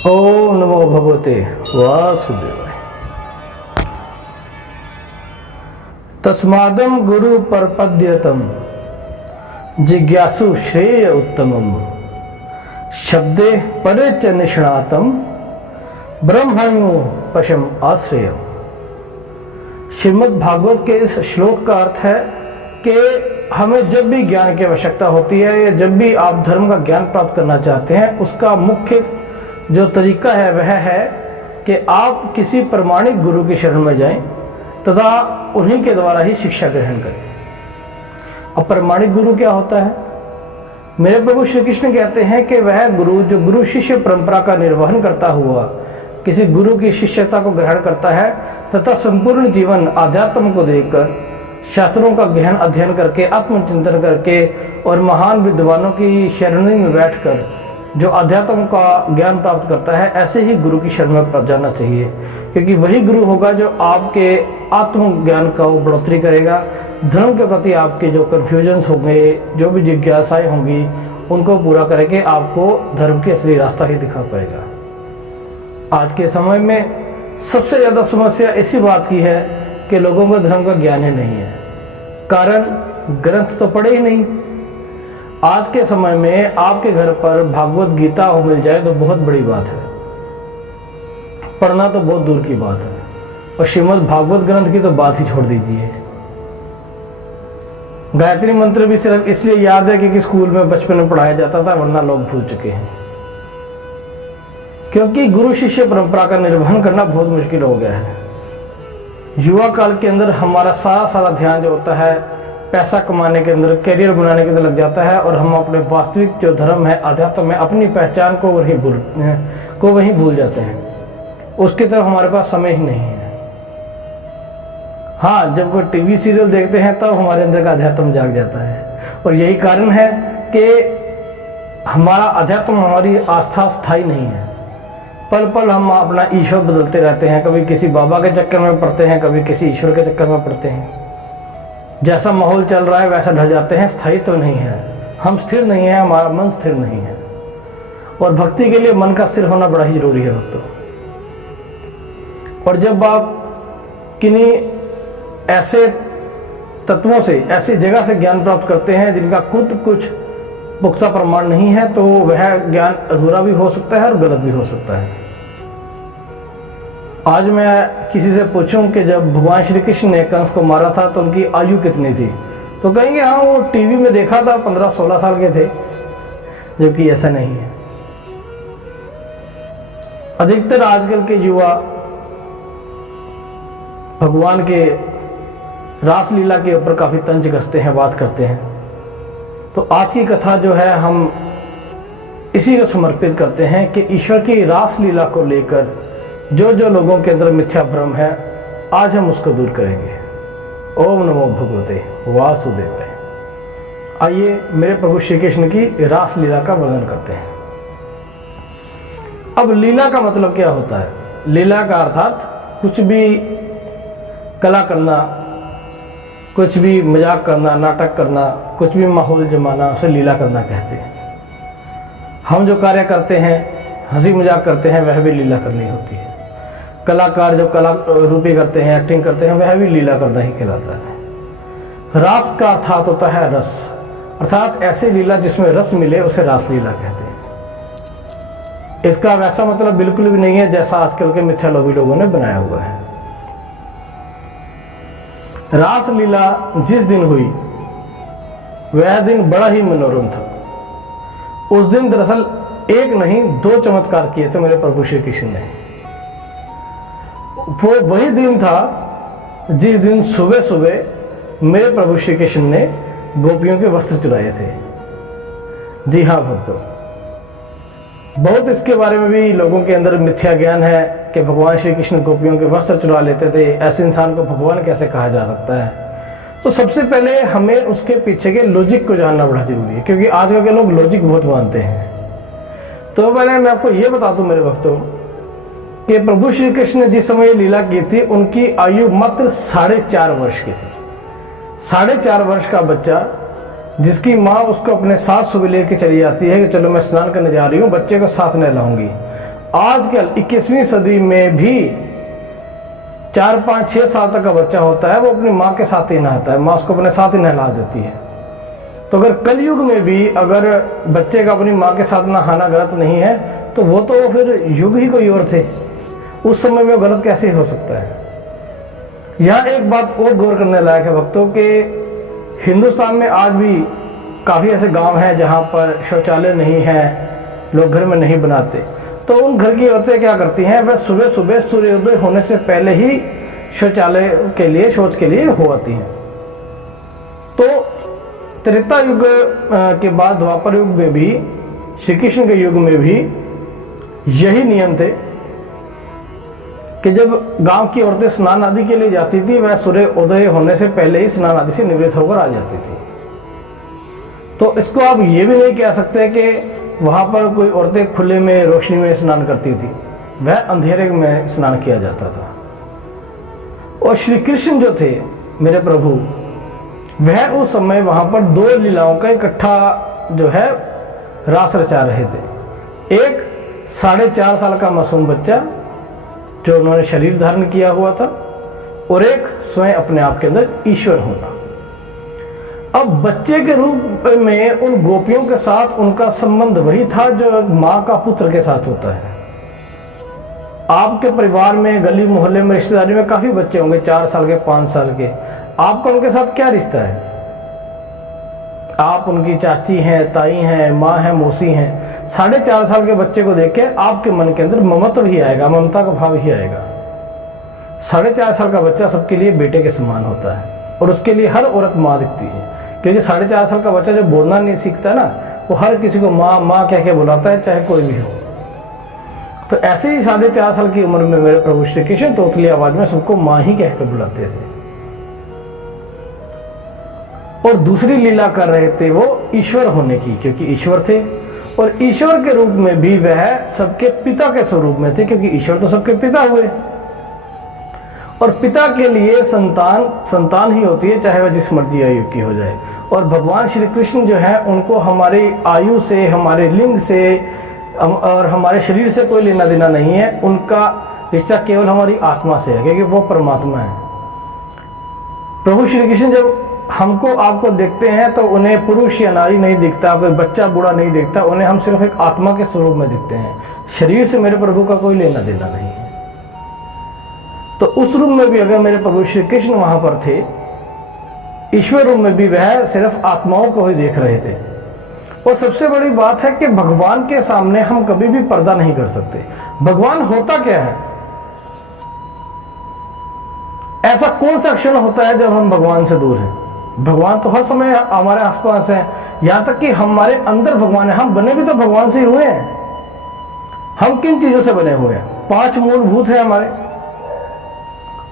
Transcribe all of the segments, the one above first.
ओम नमो भगवते वासुदेवाय। तस्मादम गुरु परपद्यतम जिज्ञासु श्रेय उत्तमम शब्दे परे च निष्णातम ब्रह्मणो पशम आश्रयम। श्रीमद् भागवत के इस श्लोक का अर्थ है कि हमें जब भी ज्ञान की आवश्यकता होती है या जब भी आप धर्म का ज्ञान प्राप्त करना चाहते हैं, उसका मुख्य जो तरीका है वह है कि आप किसी प्रमाणिक गुरु की शरण में जाएं तथा उन्हीं के द्वारा ही शिक्षा ग्रहण करें। अब प्रमाणिक गुरु क्या होता है? मेरे प्रभु श्री कृष्ण कहते हैं कि वह गुरु जो गुरु शिष्य परंपरा का निर्वहन करता हुआ किसी गुरु की शिष्यता को ग्रहण करता है तथा संपूर्ण जीवन आध्यात्म को देखकर, शास्त्रों का गहन अध्ययन करके, आत्मचिंतन करके और महान विद्वानों की शरणी में बैठकर जो अध्यात्म का ज्ञान प्राप्त करता है, ऐसे ही गुरु की शरण में जाना चाहिए, क्योंकि वही गुरु होगा जो आपके आत्म ज्ञान का बढ़ोतरी करेगा। धर्म के प्रति आपके जो कन्फ्यूजन्स होंगे, जो भी जिज्ञासाएं होंगी, उनको पूरा करके आपको धर्म के असली रास्ता ही दिखा पाएगा। आज के समय में सबसे ज़्यादा समस्या इसी बात की है कि लोगों को धर्म का ज्ञान ही नहीं है। कारण ग्रंथ तो पढ़े ही नहीं। आज के समय में आपके घर पर भागवत गीता हो मिल जाए तो बहुत बड़ी बात है, पढ़ना तो बहुत दूर की बात है। और श्रीमद् भागवत ग्रंथ की तो बात ही छोड़ दीजिए। गायत्री मंत्र भी सिर्फ इसलिए याद है क्योंकि स्कूल में बचपन में पढ़ाया जाता था, वरना लोग भूल चुके हैं। क्योंकि गुरु शिष्य परंपरा का निर्वहन करना बहुत मुश्किल हो गया है। युवा काल के अंदर हमारा सारा ध्यान जो होता है पैसा कमाने के अंदर, करियर बनाने के अंदर लग जाता है और हम अपने वास्तविक जो धर्म है, अध्यात्म है, अपनी पहचान को वहीं भूल जाते हैं। उसकी तरफ हमारे पास समय ही नहीं है। हाँ, जब कोई टीवी सीरियल देखते हैं तब हमारे अंदर का अध्यात्म जाग जाता है। और यही कारण है कि हमारा अध्यात्म, हमारी आस्था स्थायी नहीं है। पल पल हम अपना ईश्वर बदलते रहते हैं। कभी किसी बाबा के चक्कर में पड़ते हैं, कभी किसी ईश्वर के चक्कर में पड़ते हैं। जैसा माहौल चल रहा है वैसा ढल जाते हैं। स्थायित्व नहीं है, हम स्थिर नहीं है, हमारा मन स्थिर नहीं है। और भक्ति के लिए मन का स्थिर होना बड़ा ही जरूरी है भक्तों। और जब आप किन्हीं ऐसे तत्वों से, ऐसी जगह से ज्ञान प्राप्त करते हैं जिनका खुद कुछ पुख्ता प्रमाण नहीं है, तो वह ज्ञान अधूरा भी हो सकता है और गलत भी हो सकता है। आज मैं किसी से पूछूं कि जब भगवान श्री कृष्ण ने कंस को मारा था तो उनकी आयु कितनी थी, तो कहेंगे हाँ वो टीवी में देखा था 15-16 साल के थे, जबकि ऐसा नहीं है। अधिकतर आजकल के युवा भगवान के रासलीला के ऊपर काफी तंज कसते हैं, बात करते हैं। तो आज की कथा जो है हम इसी को समर्पित करते हैं कि ईश्वर की रासलीला को लेकर जो जो लोगों के अंदर मिथ्या भ्रम है, आज हम उसको दूर करेंगे। ओम नमो भगवते वासुदेवाय। आइए मेरे प्रभु श्री कृष्ण की रासलीला का वर्णन करते हैं। अब लीला का मतलब क्या होता है? लीला का अर्थात कुछ भी कला करना, कुछ भी मजाक करना, नाटक करना, कुछ भी माहौल जमाना, उसे लीला करना कहते हैं। हम जो कार्य करते हैं, हंसी मजाक करते हैं, वह भी लीला करनी होती है। कलाकार जो कला रूपी करते हैं, एक्टिंग करते हैं, वह भी लीला करना ही कहलाता है। रास का अर्थात होता है रस, अर्थात ऐसी लीला जिसमें रस मिले उसे रासलीला कहते हैं। इसका वैसा मतलब बिल्कुल भी नहीं है जैसा आजकल के मिथ्यालोभी लोगों ने बनाया हुआ है। रासलीला जिस दिन हुई वह दिन बड़ा ही मनोरम था। उस दिन दरअसल एक नहीं 2 चमत्कार किए थे मेरे प्रभु श्री कृष्ण ने। वो वही दिन था जिस दिन सुबह सुबह मेरे प्रभु श्री कृष्ण ने गोपियों के वस्त्र चुराए थे। जी हाँ भक्तों, बहुत इसके बारे में भी लोगों के अंदर मिथ्या ज्ञान है कि भगवान श्री कृष्ण गोपियों के वस्त्र चुरा लेते थे। ऐसे इंसान को भगवान कैसे कहा जा सकता है? तो सबसे पहले हमें उसके पीछे के लॉजिक को जानना बड़ा जरूरी है, क्योंकि आजकल के लोग लॉजिक बहुत मानते हैं। तो पहले मैं आपको ये बता दूं मेरे भक्तों कि प्रभु श्री कृष्ण ने जिस समय लीला की थी उनकी आयु मात्र 4.5 वर्ष की थी। 4.5 वर्ष का बच्चा जिसकी माँ उसको अपने साथ सुबह लेके चली जाती है कि चलो मैं स्नान करने जा रही हूँ, बच्चे को साथ नहलाऊंगी, आजकल 21वीं सदी में भी 4, 5, 6 साल तक का बच्चा होता है वो अपनी माँ के साथ ही नहाता है, माँ उसको अपने साथ ही नहला देती है। तो अगर कलयुग में भी अगर बच्चे का अपनी माँ के साथ नहाना गलत नहीं है तो वो तो फिर युग ही कोई और थे, उस समय में वो गलत कैसे हो सकता है। यहाँ एक बात और गौर करने लायक है भक्तों के, हिंदुस्तान में आज भी काफ़ी ऐसे गांव हैं जहाँ पर शौचालय नहीं है, लोग घर में नहीं बनाते। तो उन घर की औरतें क्या करती हैं, वह सुबह सुबह सूर्योदय होने से पहले ही शौचालय के लिए शौच के लिए हो आती हैं। तो त्रेता युग के बाद द्वापर युग में भी, श्री कृष्ण के युग में भी यही नियम थे कि जब गांव की औरतें स्नान आदि के लिए जाती थी वह सूर्य उदय होने से पहले ही स्नान आदि से निवृत्त होकर आ जाती थी। तो इसको आप ये भी नहीं कह सकते कि वहां पर कोई औरतें खुले में रोशनी में स्नान करती थी, वह अंधेरे में स्नान किया जाता था। और श्री कृष्ण जो थे मेरे प्रभु, वह उस समय वहां पर 2 लीलाओं का इकट्ठा जो है रास रचा रहे थे। एक 4.5 साल का मासूम बच्चा जो उन्होंने शरीर धारण किया हुआ था, और एक स्वयं अपने आप के अंदर ईश्वर होना। अब बच्चे के रूप में उन गोपियों के साथ उनका संबंध वही था जो माँ का पुत्र के साथ होता है। आपके परिवार में, गली मोहल्ले में, रिश्तेदारी में काफी बच्चे होंगे 4 साल के, 5 साल के, आपका उनके साथ क्या रिश्ता है? आप उनकी चाची हैं, ताई हैं, माँ हैं, मौसी हैं। 4.5 साल के बच्चे को देख के आपके मन के अंदर ममत्व ही आएगा, ममता का भाव ही आएगा। 4.5 साल का बच्चा सबके लिए बेटे के समान होता है और उसके लिए हर औरत माँ दिखती है, क्योंकि 4.5 साल का बच्चा जब बोलना नहीं सीखता ना, वो हर किसी को माँ माँ कह के बुलाता है, चाहे कोई भी हो। तो ऐसे ही 4.5 साल की उम्र में मेरे प्रभु श्री कृष्ण तोतली आवाज में सबको माँ ही कह के बुलाते थे। और दूसरी लीला कर रहे थे वो ईश्वर होने की, क्योंकि ईश्वर थे, और ईश्वर के रूप में भी वह सबके पिता के स्वरूप में थे, क्योंकि ईश्वर तो सबके पिता हुए। और पिता के लिए संतान ही होती है, चाहे वह जिस मर्जी आयु की हो जाए। और भगवान श्री कृष्ण जो है उनको हमारी आयु से, हमारे लिंग से और हमारे शरीर से कोई लेना देना नहीं है। उनका रिश्ता केवल हमारी आत्मा से है, क्योंकि वो परमात्मा है। प्रभु श्री कृष्ण जब हमको आपको देखते हैं तो उन्हें पुरुष या नारी नहीं दिखता, कोई बच्चा बूढ़ा नहीं दिखता, उन्हें हम सिर्फ एक आत्मा के स्वरूप में दिखते हैं। शरीर से मेरे प्रभु का कोई लेना देना नहीं है। तो उस रूप में भी अगर मेरे प्रभु श्री कृष्ण वहां पर थे, ईश्वर रूप में भी वह सिर्फ आत्माओं को ही देख रहे थे। और सबसे बड़ी बात है कि भगवान के सामने हम कभी भी पर्दा नहीं कर सकते। भगवान होता क्या है? ऐसा कौन सा क्षण होता है जब हम भगवान से दूर हैं? भगवान तो हर समय हमारे आसपास है, यहां तक कि हमारे अंदर भगवान है। हम बने भी तो भगवान से ही हुए हैं। हम किन चीजों से बने हुए हैं? 5 मूलभूत है हमारे,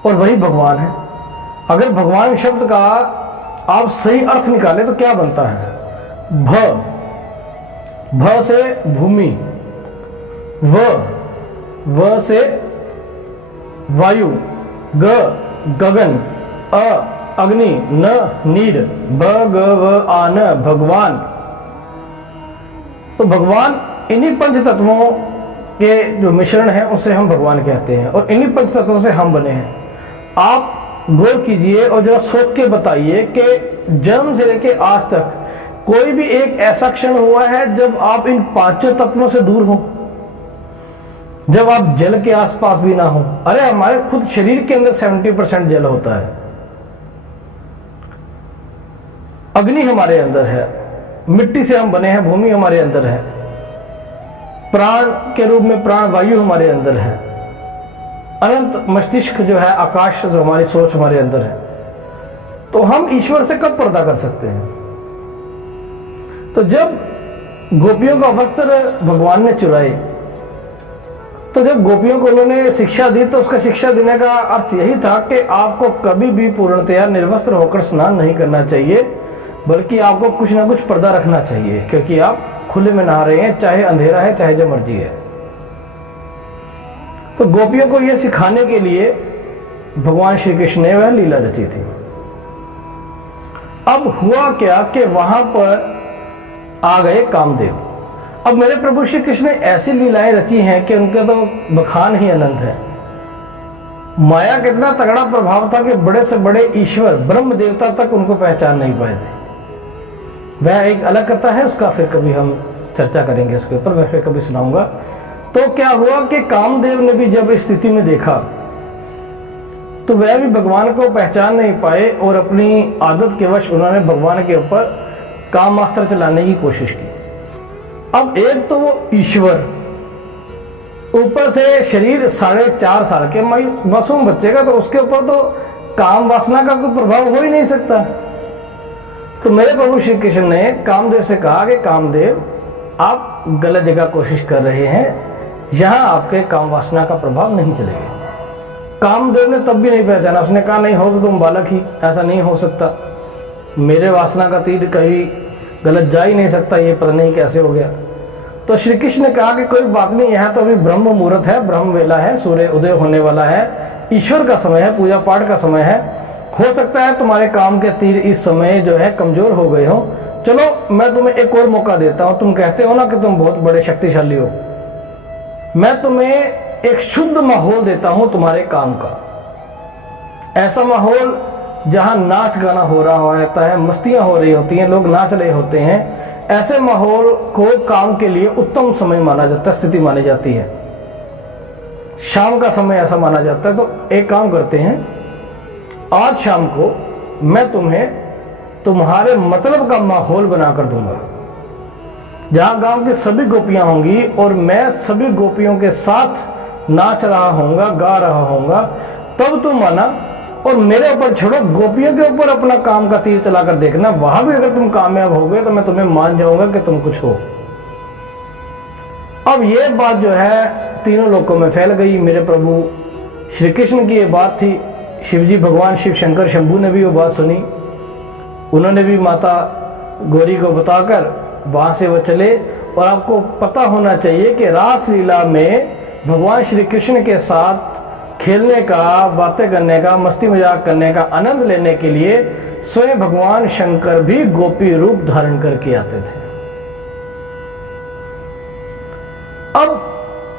और वही भगवान है। अगर भगवान शब्द का आप सही अर्थ निकाले तो क्या बनता है? भ से भूमि, व से वायु, गगन, अग्नि, न नीर, भगवान, भगवान। तो भगवान इन्हीं पंच तत्वों के जो मिश्रण है उसे हम भगवान कहते हैं, और इन्हीं पंच तत्वों से हम बने हैं। आप गौर कीजिए और जरा सोच के बताइए कि जन्म से लेके आज तक कोई भी एक ऐसा क्षण हुआ है जब आप इन 5 तत्वों से दूर हो, जब आप जल के आसपास भी ना हो। अरे हमारे खुद शरीर के अंदर 70% जल होता है। अग्नि हमारे अंदर है, मिट्टी से हम बने हैं, भूमि हमारे अंदर है, प्राण के रूप में प्राण वायु हमारे अंदर है, अनंत मस्तिष्क जो है, आकाश जो हमारी सोच हमारे अंदर है। तो हम ईश्वर से कब पर्दा कर सकते हैं? तो जब गोपियों का वस्त्र भगवान ने चुराए, तो जब गोपियों को उन्होंने शिक्षा दी, तो उसका शिक्षा देने का अर्थ यही था कि आपको कभी भी पूर्णतया निर्वस्त्र होकर स्नान नहीं करना चाहिए, बल्कि आपको कुछ ना कुछ पर्दा रखना चाहिए, क्योंकि आप खुले में नहा रहे हैं, चाहे अंधेरा है चाहे जो मर्जी है। तो गोपियों को यह सिखाने के लिए भगवान श्री कृष्ण ने वह लीला रची थी। अब हुआ क्या कि वहां पर आ गए कामदेव। अब मेरे प्रभु श्री कृष्ण ने ऐसी लीलाएं रची हैं कि उनके तो बखान ही अनंत है। माया का इतना तगड़ा प्रभाव था कि बड़े से बड़े ईश्वर ब्रह्म देवता तक उनको पहचान नहीं पाए थे। वह एक अलग कथा है, उसका फिर कभी हम चर्चा करेंगे उसके ऊपर, मैं फिर कभी सुनाऊंगा। तो क्या हुआ कि कामदेव ने भी जब इस स्थिति में देखा तो वह भी भगवान को पहचान नहीं पाए और अपनी आदत के वश उन्होंने भगवान के ऊपर कामास्त्र चलाने की कोशिश की। अब एक तो वो ईश्वर, ऊपर से शरीर 4.5 साल के मासूम बच्चे का, तो उसके ऊपर तो काम वासना का कोई प्रभाव हो ही नहीं सकता। तो मेरे प्रभु श्री कृष्ण ने कामदेव से कहा कि कामदेव, आप गलत जगह कोशिश कर रहे हैं, यहां आपके काम वासना का प्रभाव नहीं चलेगा। कामदेव ने तब भी नहीं पहचाना, उसने कहा नहीं हो तो तुम बालक ही, ऐसा नहीं हो सकता, मेरे वासना का तीर कहीं गलत जा ही नहीं सकता, ये पता नहीं कैसे हो गया। तो श्री कृष्ण ने कहा कि कोई बात नहीं, यहाँ तो अभी ब्रह्म मुहूर्त है, ब्रह्म वेला है, सूर्य उदय होने वाला है, ईश्वर का समय है, पूजा पाठ का समय है, हो सकता है तुम्हारे काम के तीर इस समय जो है कमजोर हो गए हो, चलो मैं तुम्हें एक और मौका देता हूं। तुम कहते हो ना कि तुम बहुत बड़े शक्तिशाली हो, मैं तुम्हें एक शुद्ध माहौल देता हूं तुम्हारे काम का, ऐसा माहौल जहां नाच गाना हो रहा होता है, मस्तियां हो रही होती हैं, लोग नाच रहे होते हैं, ऐसे माहौल को काम के लिए उत्तम समय माना जाता है, स्थिति मानी जाती है, शाम का समय ऐसा माना जाता है। तो एक काम करते हैं, आज शाम को मैं तुम्हें तुम्हारे मतलब का माहौल बनाकर दूंगा, जहां गांव की सभी गोपियां होंगी और मैं सभी गोपियों के साथ नाच रहा होऊंगा, गा रहा होऊंगा, तब तुम आना और मेरे ऊपर छोड़ो, गोपियों के ऊपर अपना काम का तीर चलाकर देखना, वहां भी अगर तुम कामयाब हो गए तो मैं तुम्हें मान जाऊंगा कि तुम कुछ हो। अब ये बात जो है तीनों लोकों में फैल गई। मेरे प्रभु श्री कृष्ण की ये बात थी, शिवजी भगवान शिव शंकर शंभू ने भी वो बात सुनी, उन्होंने भी माता गौरी को बताकर वहां से वो चले। और आपको पता होना चाहिए कि रासलीला में भगवान श्री कृष्ण के साथ खेलने का, बातें करने का, मस्ती मजाक करने का आनंद लेने के लिए स्वयं भगवान शंकर भी गोपी रूप धारण करके आते थे। अब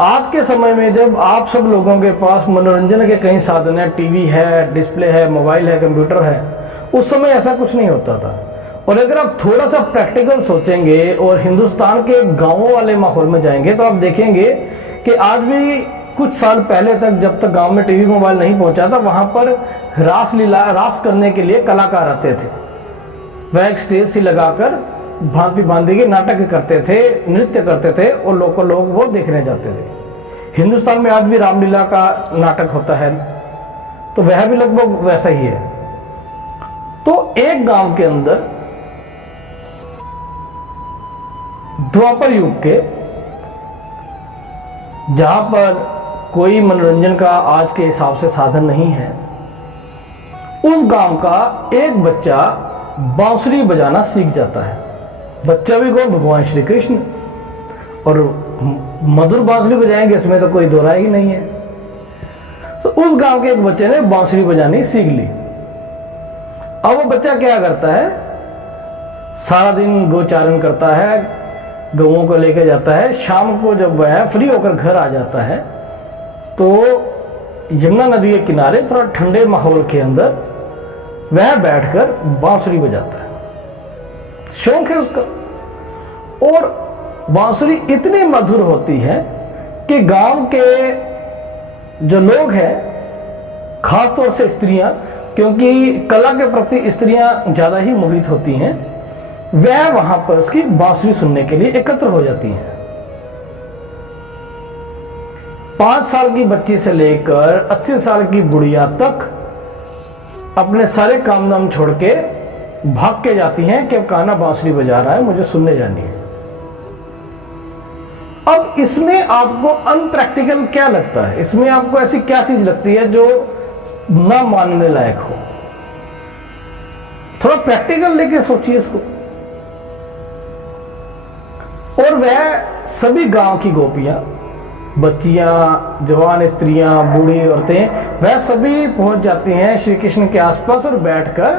आज के समय में जब आप सब लोगों के पास मनोरंजन के कई साधन है, टीवी है, डिस्प्ले है, मोबाइल है, कंप्यूटर है, उस समय ऐसा कुछ नहीं होता था। और अगर आप थोड़ा सा प्रैक्टिकल सोचेंगे और हिंदुस्तान के गांवों वाले माहौल में जाएंगे तो आप देखेंगे कि आज भी कुछ साल पहले तक, जब तक गांव में टीवी मोबाइल नहीं पहुंचा था, वहां पर रास करने के लिए कलाकार आते थे। वह एक स्टेज सी लगाकर भांति भांति के नाटक करते थे, नृत्य करते थे और लोग वो देखने जाते थे। हिंदुस्तान में आज भी रामलीला का नाटक होता है, तो वह भी लगभग वैसा ही है। तो एक गांव के अंदर द्वापर युग के, जहां पर कोई मनोरंजन का आज के हिसाब से साधन नहीं है, उस गांव का एक बच्चा बांसुरी बजाना सीख जाता है। बच्चा भी कौन? भगवान श्री कृष्ण। और मधुर बांसुरी बजाएंगे, इसमें तो कोई दो राय ही नहीं है। तो उस गांव के एक बच्चे ने बांसुरी बजानी सीख ली। अब वो बच्चा क्या करता है, सारा दिन गोचारण करता है, गौओं को लेकर जाता है। शाम को जब वह फ्री होकर घर आ जाता है तो यमुना नदी के किनारे थोड़ा ठंडे माहौल के अंदर वह बैठकर बांसुरी बजाता है। शौक है उसका। और बांसुरी इतनी मधुर होती है कि गांव के जो लोग हैं, खासतौर से स्त्रियां, क्योंकि कला के प्रति स्त्रियां ज्यादा ही मोहित होती हैं, वह वहां पर उसकी बांसुरी सुनने के लिए एकत्र हो जाती हैं। 5 साल की बच्ची से लेकर 80 साल की बुढ़िया तक अपने सारे काम धाम छोड़ के भाग के जाती हैं कि अब कान्हा बांसुरी बजा रहा है, मुझे सुनने जानी है। अब इसमें आपको अनप्रैक्टिकल क्या लगता है? इसमें आपको ऐसी क्या चीज लगती है जो ना मानने लायक हो? थोड़ा प्रैक्टिकल लेके सोचिए इसको। और वह सभी गांव की गोपियां, बच्चियां, जवान स्त्रियां, बूढ़ी औरतें, वह सभी पहुंच जाती हैं श्री कृष्ण के आसपास और बैठकर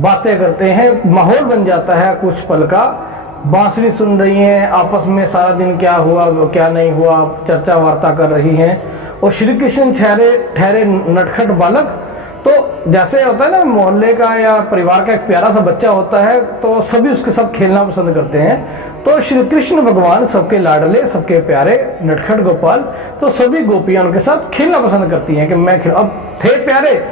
बातें करते हैं। माहौल बन जाता है कुछ पल का बांसुरी सुन रही हैं, आपस में सारा दिन क्या हुआ क्या नहीं हुआ चर्चा वार्ता कर रही हैं, और श्री कृष्ण ठहरे नटखट बालक। तो जैसे होता है ना, मोहल्ले का या परिवार का एक प्यारा सा बच्चा होता है तो सभी उसके साथ खेलना पसंद करते हैं। तो श्री कृष्ण भगवान सबके लाडले, सबके प्यारे नटखट गोपाल, तो सभी गोपियां उनके साथ खेलना पसंद करती हैं कि मैं खेल। अब थे प्यारे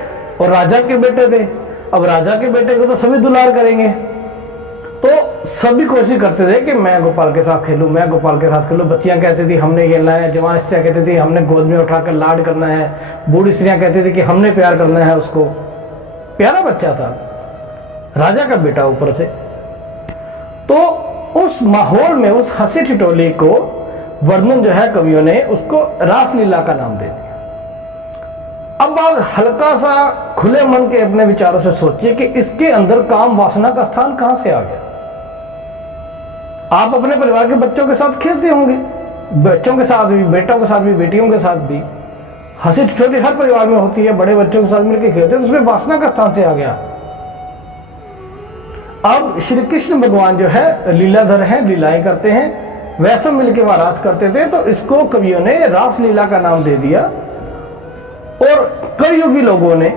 और राजा के बेटे थे, अब राजा के बेटे को तो सभी दुलार करेंगे, तो सभी कोशिश करते थे कि मैं गोपाल के साथ खेलूं, मैं गोपाल के साथ खेलूं। बच्चियां कहती थी हमने खेलना है, जवान स्त्रियां कहती थी हमने गोद में उठाकर लाड करना है, बूढ़ी स्त्रियां कहती थी कि हमने प्यार करना है उसको। प्यारा बच्चा था, राजा का बेटा ऊपर से। तो उस माहौल में उस हंसी ठिठोली को वर्णन जो है कवियों ने उसको रासलीला का नाम दे दिया। अब आप हल्का सा खुले मन के अपने विचारों से सोचिए कि इसके अंदर काम वासना का स्थान कहां से आ गया। आप अपने परिवार के बच्चों के साथ खेलते होंगे, बच्चों के साथ भी, बेटों के साथ भी, बेटियों के साथ भी, हंसी ठिठोली हर परिवार में होती है, बड़े बच्चों के साथ मिलकर खेलते हैं, तो उसमें वासना का स्थान से आ गया। अब श्री कृष्ण भगवान जो है लीलाधर हैं, लीलाएं करते हैं, वैसे मिलकर वह रास करते थे, तो इसको कवियों ने रासलीला का नाम दे दिया। और कलयुगी लोगों ने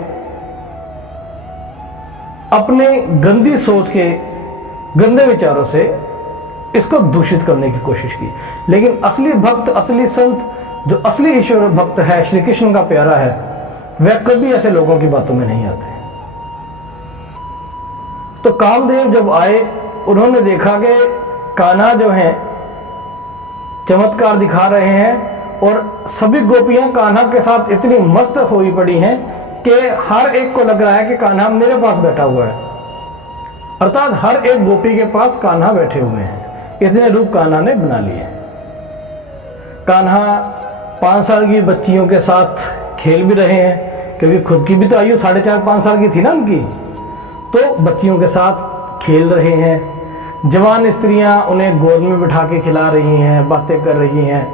अपने गंदी सोच के, गंदे विचारों से इसको दूषित करने की कोशिश की। लेकिन असली भक्त, असली संत, जो असली ईश्वर भक्त है, श्री कृष्ण का प्यारा है, वह कभी ऐसे लोगों की बातों में नहीं आते। तो कामदेव जब आए, उन्होंने देखा कि कान्हा जो है चमत्कार दिखा रहे हैं, और सभी गोपियां कान्हा के साथ इतनी मस्त हुई पड़ी हैं कि हर एक को लग रहा है कि कान्हा मेरे पास बैठा हुआ है, अर्थात हर एक गोपी के पास कान्हा बैठे हुए हैं। इतने रूप कान्हा ने बना लिए। कान्हा 5 साल की बच्चियों के साथ खेल भी रहे हैं, क्योंकि खुद की भी तो आयु 4.5-5 साल की थी ना उनकी, तो बच्चियों के साथ खेल रहे हैं। जवान स्त्रियां उन्हें गोद में बिठा के खिला रही हैं, बातें कर रही हैं।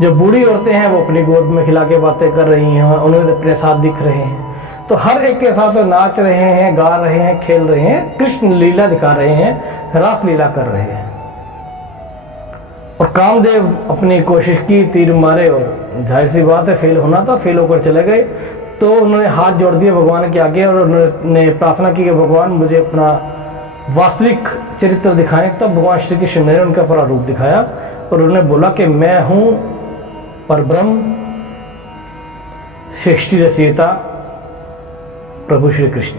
जो बूढ़ी औरतें हैं वो अपनी गोद में खिला के बातें कर रही हैं, उन्हें अपने साथ दिख रहे हैं। तो हर एक के साथ नाच रहे हैं, गा रहे हैं, खेल रहे हैं, कृष्ण लीला दिखा रहे हैं, रास लीला कर रहे हैं। और कामदेव अपनी कोशिश की, तीर मारे, और जाहिर सी बात है फेल होना था, फेल होकर चले गए। तो उन्होंने हाथ जोड़ दिए भगवान के आगे और उन्होंने प्रार्थना की कि भगवान मुझे अपना वास्तविक चरित्र दिखाएं। तब भगवान श्री कृष्ण ने उनका अपना रूप दिखाया और उन्होंने बोला कि मैं हूं परब्रह्म, सृष्टि रचयिता प्रभु श्री कृष्ण।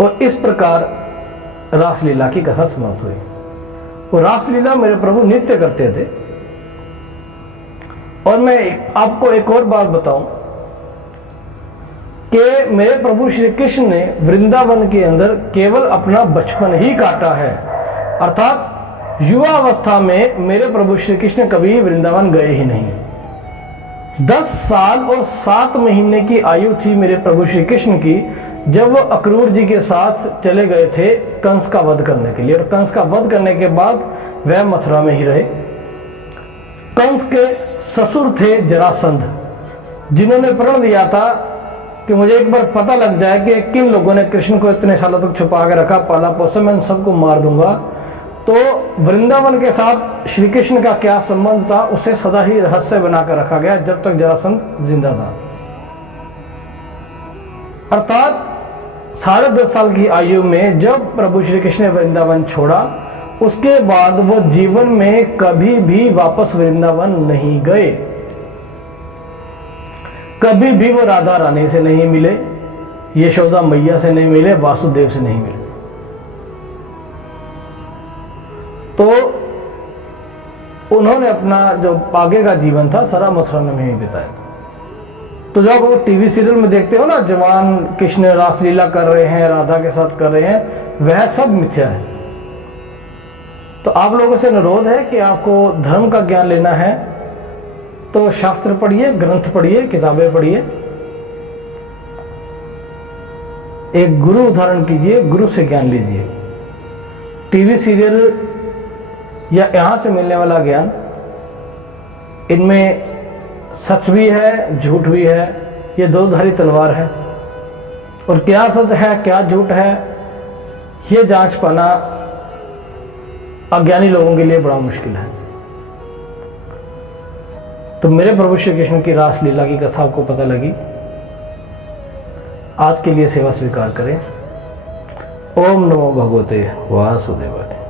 और इस प्रकार रासलीला की कथा समाप्त हुई। और रासलीला मेरे प्रभु नित्य करते थे। और मैं आपको एक और बात बताऊं कि मेरे प्रभु श्री कृष्ण ने वृंदावन के अंदर केवल अपना बचपन ही काटा है, अर्थात युवा अवस्था में मेरे प्रभु श्री कृष्ण कभी वृंदावन गए ही नहीं। 10 साल और 7 महीने की आयु थी मेरे प्रभु श्री कृष्ण की जब वो अक्रूर जी के साथ चले गए थे कंस का वध करने के लिए। और कंस का वध करने के बाद वह मथुरा में ही रहे। कंस के ससुर थे जरासंध, जिन्होंने प्रण दिया था कि मुझे एक बार पता लग जाए कि किन लोगों ने कृष्ण को इतने सालों तक छुपा के रखा, पाला पोसा, मैं उन सबको मार दूंगा। तो वृंदावन के साथ श्री कृष्ण का क्या संबंध था उसे सदा ही रहस्य बनाकर रखा गया जब तक जरासंध जिंदा था। अर्थात 10.5 साल की आयु में जब प्रभु श्री कृष्ण ने वृंदावन छोड़ा, उसके बाद वो जीवन में कभी भी वापस वृंदावन नहीं गए। कभी भी वो राधा रानी से नहीं मिले, यशोदा मैया से नहीं मिले, वासुदेव से नहीं मिले। तो उन्होंने अपना जो आगे का जीवन था सारा मथुरा में ही बिताया। तो जब वो टीवी सीरियल में देखते हो ना, जवान कृष्ण रासलीला कर रहे हैं, राधा के साथ कर रहे हैं, वह सब मिथ्या है। तो आप लोगों से अनुरोध है कि आपको धर्म का ज्ञान लेना है तो शास्त्र पढ़िए, ग्रंथ पढ़िए, किताबें पढ़िए, एक गुरु उदाहरण कीजिए, गुरु से ज्ञान लीजिए। टीवी सीरियल या यहां से मिलने वाला ज्ञान, इनमें सच भी है, झूठ भी है, ये दो धारी तलवार है। और क्या सच है क्या झूठ है ये जांच पाना अज्ञानी लोगों के लिए बड़ा मुश्किल है। तो मेरे प्रभु श्री कृष्ण की रास लीला की कथा आपको पता लगी। आज के लिए सेवा स्वीकार करें। ओम नमो भगवते वासुदेवाय।